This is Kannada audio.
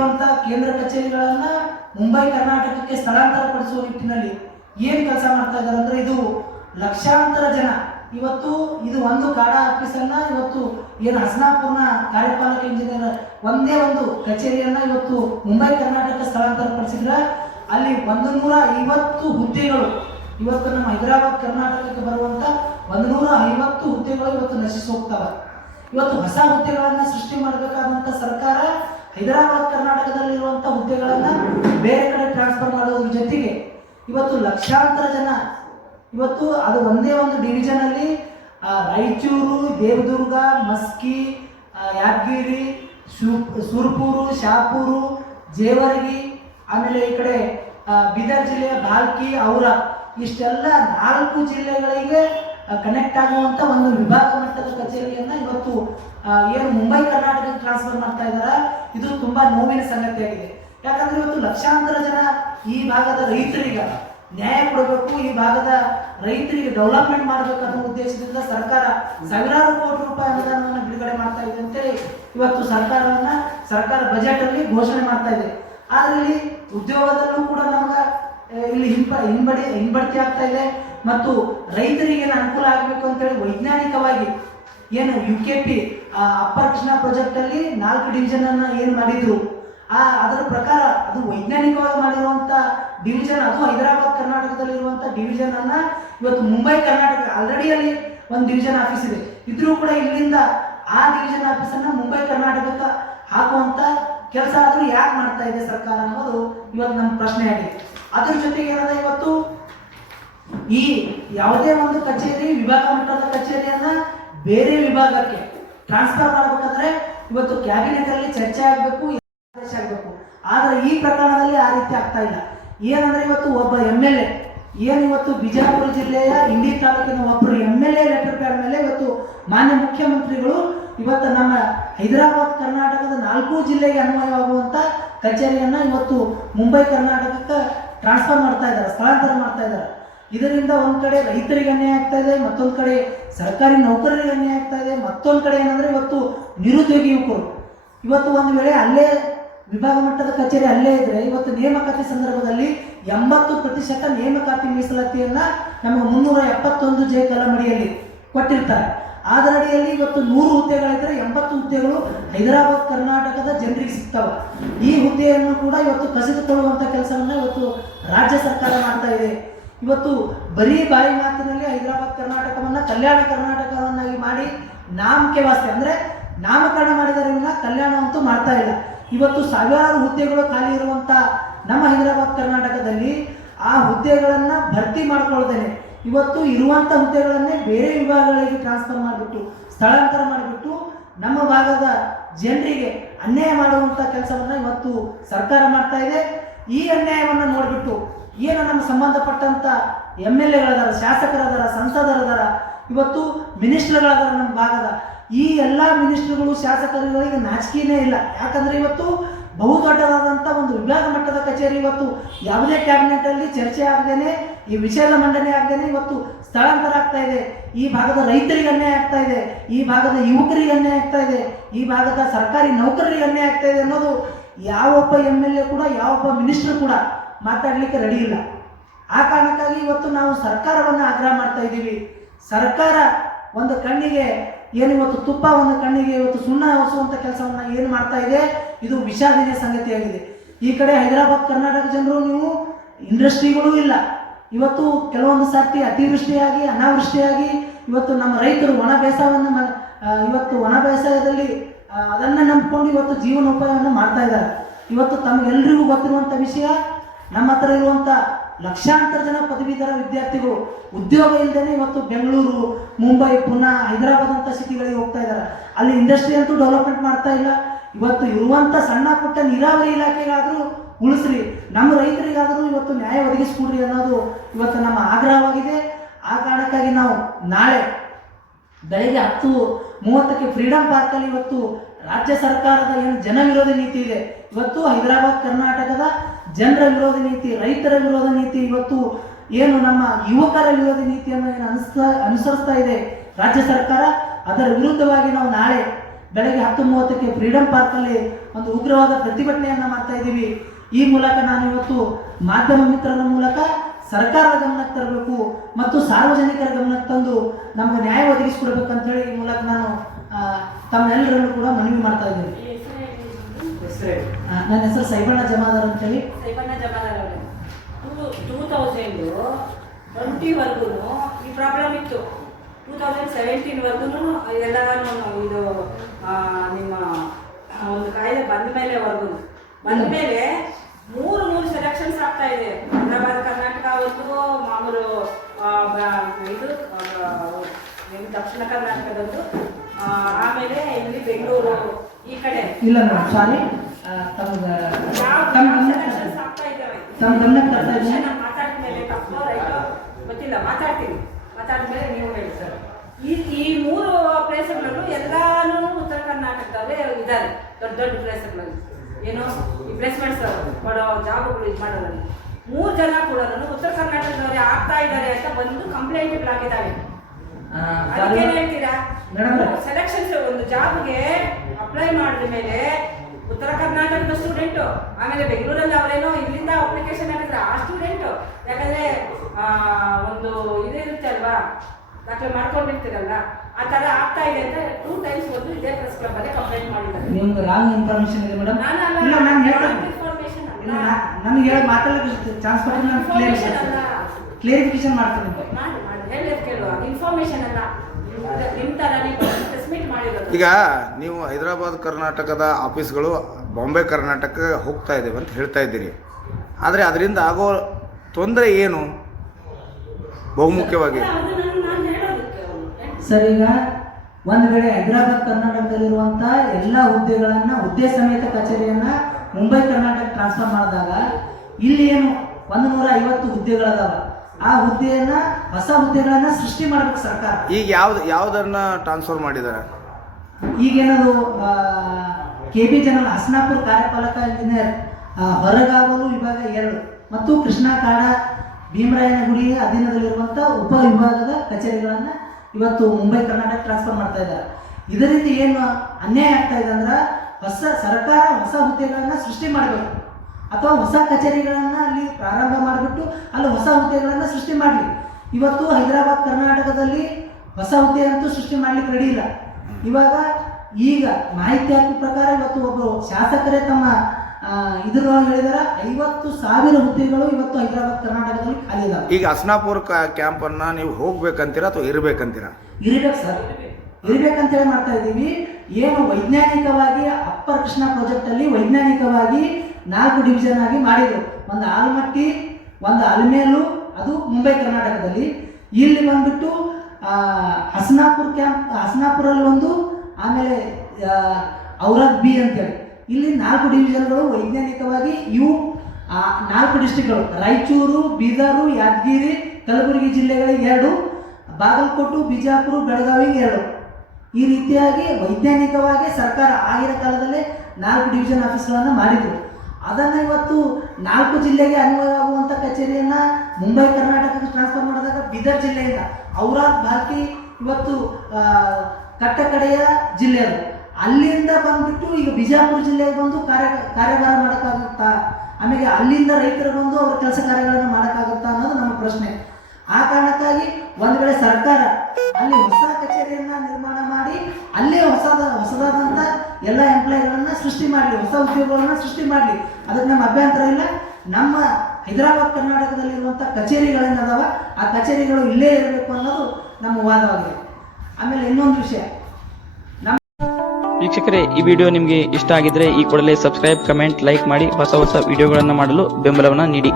ಇಲ್ಲಿರುವಂತಹ ಕೇಂದ್ರ ಕಚೇರಿಗಳನ್ನ ಮುಂಬೈ ಕರ್ನಾಟಕಕ್ಕೆ ಸ್ಥಳಾಂತರ ಪಡಿಸುವ ನಿಟ್ಟಿನಲ್ಲಿ ಏನು ಕೆಲಸ ಮಾಡ್ತಾ ಇದ್ದಾರೆ ಅಂದ್ರೆ, ಇದು ಲಕ್ಷಾಂತರ ಜನ ಇವತ್ತು ಇದು ಒಂದು ಕಾಡಾ ಆಫೀಸನ್ನ ಇವತ್ತು ಏನು ಹಸನಾಪುರ್ನ ಕಾರ್ಯಪಾಲಕ ಇಂಜಿನಿಯರ್ ಒಂದೇ ಒಂದು ಕಚೇರಿಯನ್ನ ಇವತ್ತು ಮುಂಬೈ ಕರ್ನಾಟಕ ಸ್ಥಳಾಂತರ ಪಡಿಸಿದ್ರೆ ಅಲ್ಲಿ 150 ಹುದ್ದೆಗಳು ಇವತ್ತು ನಮ್ಮ ಹೈದರಾಬಾದ್ ಕರ್ನಾಟಕಕ್ಕೆ ಬರುವಂತ 150 ಹುದ್ದೆಗಳು ಇವತ್ತು ನಶಿಸಿ ಹೋಗ್ತವೆ. ಇವತ್ತು ಹೊಸ ಹುದ್ದೆಗಳನ್ನ ಸೃಷ್ಟಿ ಮಾಡಬೇಕಾದಂತ ಸರ್ಕಾರ ಹೈದರಾಬಾದ್ ಕರ್ನಾಟಕದಲ್ಲಿರುವಂತ ಹುದ್ದೆಗಳನ್ನ ಬೇರೆ ಕಡೆ ಟ್ರಾನ್ಸ್ಫರ್ ಮಾಡೋದ್ರ ಜೊತೆಗೆ ಇವತ್ತು ಲಕ್ಷಾಂತರ ಜನ ಇವತ್ತು ಅದು ಒಂದೇ ಒಂದು ಡಿವಿಷನ್ ಅಲ್ಲಿ ರಾಯಚೂರು, ದೇವದುರ್ಗ, ಮಸ್ಕಿ, ಯಾದಗಿರಿ, ಸುರ್ಪೂರು, ಶಾಪೂರು, ಜೇವರ್ಗಿ, ಆಮೇಲೆ ಈ ಕಡೆ ಬೀದರ್ ಜಿಲ್ಲೆಯ ಬಾಲ್ಕಿ, ಔರಾ, ಇಷ್ಟೆಲ್ಲ 4 ಜಿಲ್ಲೆಗಳಿಗೆ ಕನೆಕ್ಟ್ ಆಗುವಂತ ಒಂದು ವಿಭಾಗ ಮಟ್ಟದ ಕಚೇರಿಯನ್ನ ಇವತ್ತು ಏನು ಮುಂಬೈ ಕರ್ನಾಟಕಕ್ಕೆ ಟ್ರಾನ್ಸ್ಫರ್ ಮಾಡ್ತಾ ಇದ್ದಾರೆ. ಇದು ತುಂಬಾ ನೋವಿನ ಸಂಗತಿಯಾಗಿದೆ. ಯಾಕಂದ್ರೆ ಇವತ್ತು ಲಕ್ಷಾಂತರ ಜನ ಈ ಭಾಗದ ರೈತರಿಗೆ ನ್ಯಾಯ ಕೊಡಬೇಕು, ಈ ಭಾಗದ ರೈತರಿಗೆ ಡೆವಲಪ್ಮೆಂಟ್ ಮಾಡಬೇಕು ಅನ್ನೋ ಉದ್ದೇಶದಿಂದ ಸರ್ಕಾರ ಸಾವಿರಾರು ಕೋಟಿ ರೂಪಾಯಿ ಅನುದಾನವನ್ನು ಬಿಡುಗಡೆ ಮಾಡ್ತಾ ಇದೆ ಅಂತೇಳಿ ಇವತ್ತು ಸರ್ಕಾರ ಬಜೆಟ್ ಅಲ್ಲಿ ಘೋಷಣೆ ಮಾಡ್ತಾ ಇದೆ. ಆದ್ರೆ ಇಲ್ಲಿ ಉದ್ಯೋಗದಲ್ಲೂ ಕೂಡ ನಮ್ಗೆ ಇಲ್ಲಿ ಹಿಂಬಡ್ತಿ ಆಗ್ತಾ ಇದೆ ಮತ್ತು ರೈತರಿಗೆ ಏನು ಅನುಕೂಲ ಆಗಬೇಕು ಅಂತೇಳಿ ವೈಜ್ಞಾನಿಕವಾಗಿ ಏನು UKP ಅಪ್ಪರ್ ಕೃಷ್ಣಾ ಪ್ರಾಜೆಕ್ಟ್ ಅಲ್ಲಿ 4 ಡಿವಿಷನ್ ಅನ್ನ ಏನು ಮಾಡಿದ್ರು ಅದರ ಪ್ರಕಾರ ಅದು ವೈಜ್ಞಾನಿಕವಾಗಿ ಮಾಡಿರುವಂತ ಡಿವಿಷನ್, ಅದು ಹೈದರಾಬಾದ್ ಕರ್ನಾಟಕದಲ್ಲಿರುವಂತ ಡಿವಿಷನ್ ಅನ್ನ ಇವತ್ತು ಮುಂಬೈ ಕರ್ನಾಟಕ ಆಲ್ರೆಡಿ ಅಲ್ಲಿ ಒಂದು ಡಿವಿಷನ್ ಆಫೀಸ್ ಇದೆ, ಇದ್ರೂ ಕೂಡ ಇಲ್ಲಿಂದ ಆ ಡಿವಿಷನ್ ಆಫೀಸ್ ಅನ್ನ ಮುಂಬೈ ಕರ್ನಾಟಕಕ್ಕೆ ಹಾಕುವಂತ ಕೆಲಸ ಆದ್ರೂ ಯಾಕೆ ಮಾಡ್ತಾ ಇದೆ ಸರ್ಕಾರ ಅನ್ನೋದು ಇವತ್ತು ನಮ್ಮ ಪ್ರಶ್ನೆ ಆಗಿದೆ. ಅದ್ರ ಜೊತೆಗೆ ಏನದ, ಇವತ್ತು ಈ ಯಾವುದೇ ಒಂದು ಕಚೇರಿ ವಿಭಾಗ ಮಟ್ಟದ ಕಚೇರಿಯನ್ನ ಬೇರೆ ವಿಭಾಗಕ್ಕೆ ಟ್ರಾನ್ಸ್ಫರ್ ಮಾಡಬೇಕಾದ್ರೆ ಇವತ್ತು ಕ್ಯಾಬಿನೆಟ್ ಅಲ್ಲಿ ಚರ್ಚೆ ಆಗಬೇಕು, ಆಗಬೇಕು. ಆದ್ರೆ ಈ ಪ್ರಕರಣದಲ್ಲಿ ಆ ರೀತಿ ಆಗ್ತಾ ಇಲ್ಲ. ಏನಂದ್ರೆ ಇವತ್ತು ಒಬ್ಬ MLA ಏನು ಇವತ್ತು ಬಿಜಾಪುರ ಜಿಲ್ಲೆಯ ಇಂಡಿ ತಾಲೂಕಿನ ಒಬ್ಬರು MLA ಲೆಟರ್ ಪ್ಯಾಡ್ ಮೇಲೆ ಇವತ್ತು ಮಾನ್ಯ ಮುಖ್ಯಮಂತ್ರಿಗಳು ಇವತ್ತು ನಮ್ಮ ಹೈದರಾಬಾದ್ ಕರ್ನಾಟಕದ 4 ಜಿಲ್ಲೆಗೆ ಅನ್ವಯವಾಗುವಂತ ಕಚೇರಿಯನ್ನ ಇವತ್ತು ಮುಂಬೈ ಕರ್ನಾಟಕಕ್ಕೆ ಟ್ರಾನ್ಸ್ಫರ್ ಮಾಡ್ತಾ ಇದ್ದಾರೆ, ಸ್ಥಳಾಂತರ ಮಾಡ್ತಾ ಇದ್ದಾರೆ. ಇದರಿಂದ ಒಂದ್ ಕಡೆ ರೈತರಿಗೆ ಅನ್ಯಾಯ ಆಗ್ತಾ ಇದೆ, ಮತ್ತೊಂದ್ ಕಡೆ ಸರ್ಕಾರಿ ನೌಕರರಿಗೆ ಅನ್ಯಾಯ ಆಗ್ತಾ ಇದೆ, ಮತ್ತೊಂದ್ ಕಡೆ ಏನಂದ್ರೆ ಇವತ್ತು ನಿರುದ್ಯೋಗಿ ಯುವಕರು ಇವತ್ತು ಒಂದು ವೇಳೆ ಅಲ್ಲೇ ವಿಭಾಗ ಮಟ್ಟದ ಕಚೇರಿ ಅಲ್ಲೇ ಇದ್ರೆ ಇವತ್ತು ನೇಮಕಾತಿ ಸಂದರ್ಭದಲ್ಲಿ 80% ನೇಮಕಾತಿ ಮೀಸಲಾತಿಯನ್ನ ನಮಗೆ 371 ಜೆ ಕಲಮಡಿಯಲ್ಲಿ ಕೊಟ್ಟಿರ್ತಾರೆ. ಅದರ ಅಡಿಯಲ್ಲಿ ಇವತ್ತು 100 ಹುದ್ದೆಗಳಿದ್ರೆ 80 ಹುದ್ದೆಗಳು ಹೈದರಾಬಾದ್ ಕರ್ನಾಟಕದ ಜನರಿಗೆ ಸಿಗ್ತವೆ. ಈ ಹುದ್ದೆಯನ್ನು ಕೂಡ ಇವತ್ತು ಕಸಿದುಕೊಳ್ಳುವಂತ ಕೆಲಸವನ್ನ ಇವತ್ತು ರಾಜ್ಯ ಸರ್ಕಾರ ಮಾಡ್ತಾ ಇದೆ. ಇವತ್ತು ಬರೀ ಬಾಯಿ ಮಾತಿನಲ್ಲಿ ಹೈದರಾಬಾದ್ ಕರ್ನಾಟಕವನ್ನ ಕಲ್ಯಾಣ ಕರ್ನಾಟಕವನ್ನಾಗಿ ಮಾಡಿ ನಾಮಕೆ ವಾಸ್ತೆ ಅಂದ್ರೆ ನಾಮಕರಣ ಮಾಡಿದರಿಂದ ಕಲ್ಯಾಣ ಅಂತೂ ಮಾಡ್ತಾ ಇಲ್ಲ. ಇವತ್ತು ಸಾವಿರಾರು ಹುದ್ದೆಗಳು ಖಾಲಿ ಇರುವಂತ ನಮ್ಮ ಹೈದರಾಬಾದ್ ಕರ್ನಾಟಕದಲ್ಲಿ ಆ ಹುದ್ದೆಗಳನ್ನ ಭರ್ತಿ ಮಾಡ್ಕೊಳ್ಳದೇನೆ ಇವತ್ತು ಇರುವಂತ ಹುದ್ದೆಗಳನ್ನೇ ಬೇರೆ ವಿಭಾಗಗಳಿಗೆ ಟ್ರಾನ್ಸ್ಫರ್ ಮಾಡಿಬಿಟ್ಟು ಸ್ಥಳಾಂತರ ಮಾಡಿಬಿಟ್ಟು ನಮ್ಮ ಭಾಗದ ಜನರಿಗೆ ಅನ್ಯಾಯ ಮಾಡುವಂತ ಕೆಲಸವನ್ನ ಇವತ್ತು ಸರ್ಕಾರ ಮಾಡ್ತಾ ಇದೆ. ಈ ಅನ್ಯಾಯವನ್ನು ನೋಡ್ಬಿಟ್ಟು ಏನು ನಮ್ಮ ಸಂಬಂಧಪಟ್ಟಂತ MLAಗಳದಾರ, ಶಾಸಕರದಾರ, ಸಂಸದರದಾರ, ಇವತ್ತು ಮಿನಿಸ್ಟರ್ಗಳದಾರ, ನಮ್ಮ ಭಾಗದ ಈ ಎಲ್ಲಾ ಮಿನಿಸ್ಟರ್ಗಳು ಶಾಸಕರುಗಳಿಗೆ ನಾಚಿಕೆನೇ ಇಲ್ಲ. ಯಾಕಂದ್ರೆ ಇವತ್ತು ಬಹುದೊಡ್ಡದಾದಂತ ಒಂದು ವಿಭಾಗ ಮಟ್ಟದ ಕಚೇರಿ ಇವತ್ತು ಯಾವುದೇ ಕ್ಯಾಬಿನೆಟ್ ಅಲ್ಲಿ ಚರ್ಚೆ ಆಗದೇನೆ, ಈ ವಿಷಯದ ಮಂಡನೆ ಆಗದೇನೆ ಇವತ್ತು ಸ್ಥಳಾಂತರ ಆಗ್ತಾ ಇದೆ. ಈ ಭಾಗದ ರೈತರಿಗೆ ಅನ್ಯಾಯ ಆಗ್ತಾ ಇದೆ, ಈ ಭಾಗದ ಯುವಕರಿಗೆ ಅನ್ಯಾಯ ಆಗ್ತಾ ಇದೆ, ಈ ಭಾಗದ ಸರ್ಕಾರಿ ನೌಕರರಿಗೆ ಅನ್ಯಾಯ ಆಗ್ತಾ ಇದೆ ಅನ್ನೋದು ಯಾವೊಬ್ಬ MLA ಕೂಡ ಯಾವೊಬ್ಬ ಮಿನಿಸ್ಟರ್ ಕೂಡ ಮಾತಾಡ್ಲಿಕ್ಕೆ ರೆಡಿ ಇಲ್ಲ. ಆ ಕಾರಣಕ್ಕಾಗಿ ಇವತ್ತು ನಾವು ಸರ್ಕಾರವನ್ನು ಆಗ್ರಹ ಮಾಡ್ತಾ ಇದ್ದೀವಿ. ಸರ್ಕಾರ ಒಂದು ಕಣ್ಣಿಗೆ ಏನು ಇವತ್ತು ತುಪ್ಪ, ಒಂದು ಕಣ್ಣಿಗೆ ಇವತ್ತು ಸುಣ್ಣ ಹರಿಸುವಂತ ಕೆಲಸವನ್ನ ಏನು ಮಾಡ್ತಾ ಇದೆ, ಇದು ವಿಷಾದನೀಯ ಸಂಗತಿಯಾಗಿದೆ. ಈ ಕಡೆ ಹೈದರಾಬಾದ್ ಕರ್ನಾಟಕ ಜನರು ನೀವು ಇಂಡಸ್ಟ್ರಿಗಳು ಇಲ್ಲ, ಇವತ್ತು ಕೆಲವೊಂದು ಸರ್ತಿ ಅತಿವೃಷ್ಟಿಯಾಗಿ ಅನಾವೃಷ್ಟಿಯಾಗಿ ಇವತ್ತು ನಮ್ಮ ರೈತರು ಒಣ ಬೇಸಾಯವನ್ನು ಇವತ್ತು ಒಣ ಬೇಸಾಯದಲ್ಲಿ ಅದನ್ನ ನಂಬಿಕೊಂಡು ಇವತ್ತು ಜೀವನೋಪಾಯವನ್ನು ಮಾಡ್ತಾ ಇದ್ದಾರೆ. ಇವತ್ತು ತಮಗೆಲ್ಲರಿಗೂ ಗೊತ್ತಿರುವಂತ ವಿಷಯ, ನಮ್ಮ ಹತ್ರ ಇರುವಂತ ಲಕ್ಷಾಂತರ ಜನ ಪದವೀಧರ ವಿದ್ಯಾರ್ಥಿಗಳು ಉದ್ಯೋಗ ಇಲ್ಲದೇನೆ ಇವತ್ತು ಬೆಂಗಳೂರು, ಮುಂಬೈ, ಪುನಾ, ಹೈದರಾಬಾದ್ ಅಂತ ಸಿಟಿಗಳಿಗೆ ಹೋಗ್ತಾ ಇದ್ದಾರೆ. ಅಲ್ಲಿ ಇಂಡಸ್ಟ್ರಿ ಅಂತೂ ಡೆವಲಪ್ಮೆಂಟ್ ಮಾಡ್ತಾ ಇಲ್ಲ. ಇವತ್ತು ಇರುವಂತ ಸಣ್ಣ ಪುಟ್ಟ ನೀರಾವರಿ ಇಲಾಖೆಗಾದ್ರೂ ಉಳಿಸ್ರಿ, ನಮ್ಮ ರೈತರಿಗಾದ್ರೂ ಇವತ್ತು ನ್ಯಾಯ ಒದಗಿಸ್ಕೊಡ್ರಿ ಅನ್ನೋದು ಇವತ್ತು ನಮ್ಮ ಆಗ್ರಹವಾಗಿದೆ. ಆ ಕಾರಣಕ್ಕಾಗಿ ನಾವು ನಾಳೆ ಬೆಳಗ್ಗೆ 10:30ಕ್ಕೆ ಫ್ರೀಡಂ ಪಾರ್ಕ್ ಅಲ್ಲಿ ಇವತ್ತು ರಾಜ್ಯ ಸರ್ಕಾರದ ಏನು ಜನ ವಿರೋಧಿ ನೀತಿ ಇದೆ, ಇವತ್ತು ಹೈದರಾಬಾದ್ ಕರ್ನಾಟಕದ ಜನರ ವಿರೋಧಿ ನೀತಿ, ರೈತರ ವಿರೋಧ ನೀತಿ, ಇವತ್ತು ಏನು ನಮ್ಮ ಯುವಕರ ವಿರೋಧಿ ನೀತಿಯನ್ನು ಏನು ಅನುಸರಿಸ್ತಾ ಇದೆ ರಾಜ್ಯ ಸರ್ಕಾರ, ಅದರ ವಿರುದ್ಧವಾಗಿ ನಾವು ನಾಳೆ ಬೆಳಗ್ಗೆ 10:30ಕ್ಕೆ ಫ್ರೀಡಂ ಪಾರ್ಕಲ್ಲಿ ಒಂದು ಉಗ್ರವಾದ ಪ್ರತಿಭಟನೆಯನ್ನು ಮಾಡ್ತಾ ಇದ್ದೀವಿ. ಈ ಮೂಲಕ ನಾನು ಇವತ್ತು ಮಾಧ್ಯಮ ಮಿತ್ರರ ಮೂಲಕ ಸರ್ಕಾರದ ಗಮನಕ್ಕೆ ತರಬೇಕು ಮತ್ತು ಸಾರ್ವಜನಿಕರ ಗಮನಕ್ಕೆ ತಂದು ನಮಗೆ ನ್ಯಾಯ ಒದಗಿಸಿಕೊಡ್ಬೇಕಂತೇಳಿ ಈ ಮೂಲಕ ನಾನು ತಮ್ಮೆಲ್ಲರಲ್ಲೂ ಕೂಡ ಮನವಿ ಮಾಡ್ತಾ ಇದ್ದೀನಿ. ನನ್ನ ಹೆಸರು ಸೈಬಣ್ಣ ಜಮಾದಾರ್ ಅಂತೇಳಿ. ಸೈಬಣ್ಣ ಜಮಾದಾರ್ ಅವರು 2020 ಈ ಪ್ರಾಬ್ಲಮ್ ಇತ್ತು. 2017 ಎಲ್ಲಾನು ಇದು ನಿಮ್ಮ ಒಂದು ಕಾಯ್ದೆ ಬಂದ ಮೇಲೆ ಮೂರು ಸೆಲೆಕ್ಷನ್ಸ್ ಆಗ್ತಾ ಇದೆ. ಹೈದರಾಬಾದ್ ಕರ್ನಾಟಕ ಅವತ್ತು ಮಾಮೂಲು ಇದು ದಕ್ಷಿಣ ಕರ್ನಾಟಕದದ್ದು, ಆಮೇಲೆ ಇಲ್ಲಿ ಬೆಂಗಳೂರು ಈ ಕಡೆ ಇಲ್ಲ ಸಾರಿ ಸೆಲೆಕ್ಷನ್ಸ್ ಆಗ್ತಾ ಇದ್ದಾವೆ. ಮಾತಾಡಿದ್ಮೇಲೆ ತಪ್ಪು ರೈಟು ಗೊತ್ತಿಲ್ಲ, ಮಾತಾಡಿದ್ಮೇಲೆ ನೀವು ಹೇಳಿ ಸರ್. ಈ ಮೂರು ಪ್ಲೇಸ್ಗಳಲ್ಲೂ ಎಲ್ಲಾನು ಉತ್ತರ ಕರ್ನಾಟಕದವರೇ ಇದ್ದಾರೆ. ದೊಡ್ಡ ಪ್ಲೇಸ್ಗಳಲ್ಲಿ ಏನು ಈ ಪ್ಲೇಸ್ಮೆಂಟ್ಸ್ ಕೊಡೋ ಜಾಬ್ಗಳು ಇದು ಮಾಡೋದು 3 ಜನ ಕೂಡ ಉತ್ತರ ಕರ್ನಾಟಕದವರೇ ಆಗ್ತಾ ಇದ್ದಾರೆ ಅಂತ ಬಂದು ಕಂಪ್ಲೇಂಟ್ಗಳಾಗಿದ್ದಾವೆ. ಅದಕ್ಕೆ ಹೇಳ್ತೀರಾ ಸೆಲೆಕ್ಷನ್ಸ್ ಒಂದು ಜಾಬ್ಗೆ ಅಪ್ಲೈ ಮಾಡಿದ ಮೇಲೆ ಉತ್ತರ ಕರ್ನಾಟಕದ ಸ್ಟೂಡೆಂಟು, ಆಮೇಲೆ ಬೆಂಗಳೂರಲ್ಲಿ ಅವರೇನೋ ಇಲ್ಲಿಂದ ಅಪ್ಲಿಕೇಶನ್ ಹಾಕಿದ್ರೆ ಆ ಸ್ಟೂಡೆಂಟು, ಯಾಕಂದ್ರೆ ಒಂದು ಇದಿರುತ್ತೆ ಅಲ್ವಾ, ದಾಖಲೆ ಮಾಡ್ಕೊಂಡಿರ್ತೀರಲ್ಲ, ಆ ಥರ ಆಗ್ತಾ ಇದೆ ಅಂತ 2 ಟೈಮ್ಸ್ ಬಂದು ಇದೇ ಪ್ರೆಸ್ ಕ್ಲಬ್ ಅಲ್ಲೇ ಕಂಪ್ಲೇಂಟ್ ಮಾಡಿದ್ದಾರೆ. ನಿಮ್ಗೆ ರಾಂಗ್ ಇನ್ಫಾರ್ಮೇಶನ್ ಇದೆ ಮೇಡಮ್. ನನಗೆ ಹೇಳಿ ಮಾತಾಡೋಕ್ಕೆ ಚಾನ್ಸ್ ಕೊಟ್ಟು ನಾನು ಕ್ಲಿಯರಿಫಿಕೇಶನ್ ಮಾಡ್ತೀನಿ. ಹೇಳಿ ಕೇಳುವ ಇನ್ಫಾರ್ಮೇಶನ್ ಅಲ್ಲ, ನಿಮ್ಮ ಥರನೇ ಪ್ರೆಸ್ ಮೀಟ್ ಮಾಡಿರೋದು. ಈಗ ನೀವು ಹೈದರಾಬಾದ್ ಕರ್ನಾಟಕದ ಆಫೀಸ್ಗಳು ಬಾಂಬೆ ಕರ್ನಾಟಕ ಹೋಗ್ತಾ ಇದ್ದೇವೆ ಅಂತ ಹೇಳ್ತಾ ಇದ್ದೀರಿ, ಆದರೆ ಅದರಿಂದ ಆಗೋ ತೊಂದರೆ ಏನು ಬಹುಮುಖ್ಯವಾಗಿ? ಸರ್, ಈಗ ಒಂದು ವೇಳೆ ಹೈದರಾಬಾದ್ ಕರ್ನಾಟಕದಲ್ಲಿರುವಂಥ ಎಲ್ಲ ಹುದ್ದೆ ಸಮೇತ ಕಚೇರಿಯನ್ನು ಮುಂಬೈ ಕರ್ನಾಟಕ ಟ್ರಾನ್ಸ್ಫರ್ ಮಾಡಿದಾಗ ಇಲ್ಲಿ ಏನು 150 ಹುದ್ದೆಗಳದಾವ, ಆ ಹುದ್ದೆಯನ್ನು ಹೊಸ ಹುದ್ದೆಗಳನ್ನು ಸೃಷ್ಟಿ ಮಾಡಬೇಕು ಸರ್ಕಾರ. ಈಗ ಯಾವುದನ್ನ ಟ್ರಾನ್ಸ್ಫರ್ ಮಾಡಿದ್ದಾರೆ? ಈಗೇನದು KB ಜನರಲ್ ಹಸನಾಪುರ ಕಾರ್ಯಪಾಲಕ ಇಂಜಿನಿಯರ್ ಹೊರಗಾವಲು ವಿಭಾಗ 2 ಮತ್ತು ಕೃಷ್ಣಾ ಕಾಡ ಭೀಮರಾಯನಗುಡಿ ಅಧೀನದಲ್ಲಿರುವಂಥ ಉಪ ವಿಭಾಗದ ಕಚೇರಿಗಳನ್ನು ಇವತ್ತು ಮುಂಬೈ ಕರ್ನಾಟಕ ಟ್ರಾನ್ಸ್ಫರ್ ಮಾಡ್ತಾ ಇದ್ದಾರೆ. ಇದರಿಂದ ಏನು ಅನ್ಯಾಯ ಆಗ್ತಾ ಇದೆ ಅಂದ್ರೆ ಸರ್ಕಾರ ಹೊಸ ಹುದ್ದೆಗಳನ್ನು ಸೃಷ್ಟಿ ಮಾಡಬೇಕು ಅಥವಾ ಹೊಸ ಕಚೇರಿಗಳನ್ನು ಅಲ್ಲಿ ಪ್ರಾರಂಭ ಮಾಡಿಬಿಟ್ಟು ಅಲ್ಲಿ ಹೊಸ ಹುದ್ದೆಗಳನ್ನು ಸೃಷ್ಟಿ ಮಾಡಲಿ. ಇವತ್ತು ಹೈದರಾಬಾದ್ ಕರ್ನಾಟಕದಲ್ಲಿ ಹೊಸ ಹುದ್ದೆ ಅಂತೂ ಸೃಷ್ಟಿ ಮಾಡಲಿಕ್ಕೆ ರೆಡಿ ಇಲ್ಲ. ಈಗ ಮಾಹಿತಿ ಹಾಕುವ ಪ್ರಕಾರ ಇವತ್ತು ಒಬ್ಬರು ಶಾಸಕರೇ ತಮ್ಮ ಇದ್ರೊಳಗೆ ಹೇಳಿದಾರೆ 50,000 ಹುದ್ದೆಗಳು ಇವತ್ತು ಹೈದರಾಬಾದ್ ಕರ್ನಾಟಕದಲ್ಲಿ ಖಾಲಿ ಇದಾವೆ. ಈಗ ಹಸನಾಪುರ ಕ್ಯಾಂಪನ್ನು ನೀವು ಹೋಗ್ಬೇಕಂತೀರಾ ಅಥವಾ ಇರಬೇಕಂತೀರಾ? ಇರ್ಬೇಕು ಸರ್, ಇರ್ಬೇಕಂತೇಳಿ ಮಾಡ್ತಾ ಇದ್ದೀವಿ. ಏನು ವೈಜ್ಞಾನಿಕವಾಗಿ ಅಪ್ಪರ್ ಕೃಷ್ಣ ಪ್ರಾಜೆಕ್ಟಲ್ಲಿ ವೈಜ್ಞಾನಿಕವಾಗಿ 4 ಡಿವಿಷನ್ ಆಗಿ ಮಾಡಿದರು. ಒಂದು ಆಲಮಟ್ಟಿ, ಒಂದು ಅಲ್ಮೇಲು, ಅದು ಮುಂಬೈ ಕರ್ನಾಟಕದಲ್ಲಿ. ಇಲ್ಲಿ ಬಂದ್ಬಿಟ್ಟು ಹಸನಾಪುರಲ್ಲಿ ಒಂದು, ಆಮೇಲೆ ಔರಾದ್ ಬಿ ಅಂತೇಳಿ ಇಲ್ಲಿ 4 ಡಿವಿಷನ್ಗಳು ವೈಜ್ಞಾನಿಕವಾಗಿ ಇವು 4 ಡಿಸ್ಟ್ರಿಕ್ಗಳು ರಾಯಚೂರು, ಬೀದರು, ಯಾದಗಿರಿ, ಕಲಬುರಗಿ ಜಿಲ್ಲೆಗಳಿಗೆ 2, ಬಾಗಲಕೋಟೆ, ಬಿಜಾಪುರ, ಬೆಳಗಾವಿಗೆ 2. ಈ ರೀತಿಯಾಗಿ ವೈಜ್ಞಾನಿಕವಾಗಿ ಸರ್ಕಾರ ಆಗಿನ ಕಾಲದಲ್ಲೇ 4 ಡಿವಿಷನ್ ಆಫೀಸ್ಗಳನ್ನು ಮಾಡಿದರು. ಅದನ್ನು ಇವತ್ತು 4 ಜಿಲ್ಲೆಗೆ ಅನ್ವಯವಾಗುವಂಥ ಕಚೇರಿಯನ್ನು ಮುಂಬೈ ಕರ್ನಾಟಕಕ್ಕೆ ಟ್ರಾನ್ಸ್ಫರ್ ಮಾಡಿದಾಗ ಬೀದರ್ ಜಿಲ್ಲೆಯಿಂದ ಔರಾದ್ ಬಾಲ್ಕಿ ಇವತ್ತು ಕಟ್ಟಕಡೆಯ ಜಿಲ್ಲೆ ಅದು, ಅಲ್ಲಿಂದ ಬಂದ್ಬಿಟ್ಟು ಈಗ ಬಿಜಾಪುರ ಜಿಲ್ಲೆಗೆ ಬಂದು ಕಾರ್ಯಭಾರ ಮಾಡೋಕ್ಕಾಗುತ್ತಾ? ಆಮೇಲೆ ಅಲ್ಲಿಂದ ರೈತರು ಬಂದು ಅವ್ರ ಕೆಲಸ ಕಾರ್ಯಗಳನ್ನು ಮಾಡೋಕ್ಕಾಗುತ್ತಾ ಅನ್ನೋದು ನಮ್ಮ ಪ್ರಶ್ನೆ. ಆ ಕಾರಣಕ್ಕಾಗಿ ಒಂದು ವೇಳೆ ಸರ್ಕಾರ ಅಲ್ಲಿ ಹೊಸ ಕಚೇರಿಯನ್ನು ನಿರ್ಮಾಣ ಮಾಡಿ ಅಲ್ಲೇ ಹೊಸದಾದಂಥ ಎಲ್ಲ ಎಂಪ್ಲಾಯ್ಗಳನ್ನು ಸೃಷ್ಟಿ ಮಾಡಲಿ, ಹೊಸ ಉದ್ಯೋಗಗಳನ್ನು ಸೃಷ್ಟಿ ಮಾಡಲಿ, ಅದಕ್ಕೆ ನಮ್ಮ ಅಭ್ಯಂತರ ಇಲ್ಲ. ನಮ್ಮ ಹೈದರಾಬಾದ್ ಕರ್ನಾಟಕದಲ್ಲಿರುವಂಥ ಕಚೇರಿಗಳೇನದಾವ ಆ ಕಚೇರಿಗಳು ಇಲ್ಲೇ ಇರಬೇಕು ಅನ್ನೋದು ನಮ್ಮ ವಾದವಾಗಿದೆ. ಆಮೇಲೆ ಇನ್ನೊಂದು ವಿಷಯ, ವೀಕ್ಷಕರೇ, ಈ ವಿಡಿಯೋ ನಿಮಗೆ ಇಷ್ಟ ಆಗಿದ್ರೆ ಈ ಕೂಡಲೇ ಸಬ್ಸ್ಕ್ರೈಬ್, ಕಮೆಂಟ್, ಲೈಕ್ ಮಾಡಿ ಹೊಸ ವಿಡಿಯೋಗಳನ್ನು ಮಾಡಲು ಬೆಂಬಲವನ್ನು ನೀಡಿ.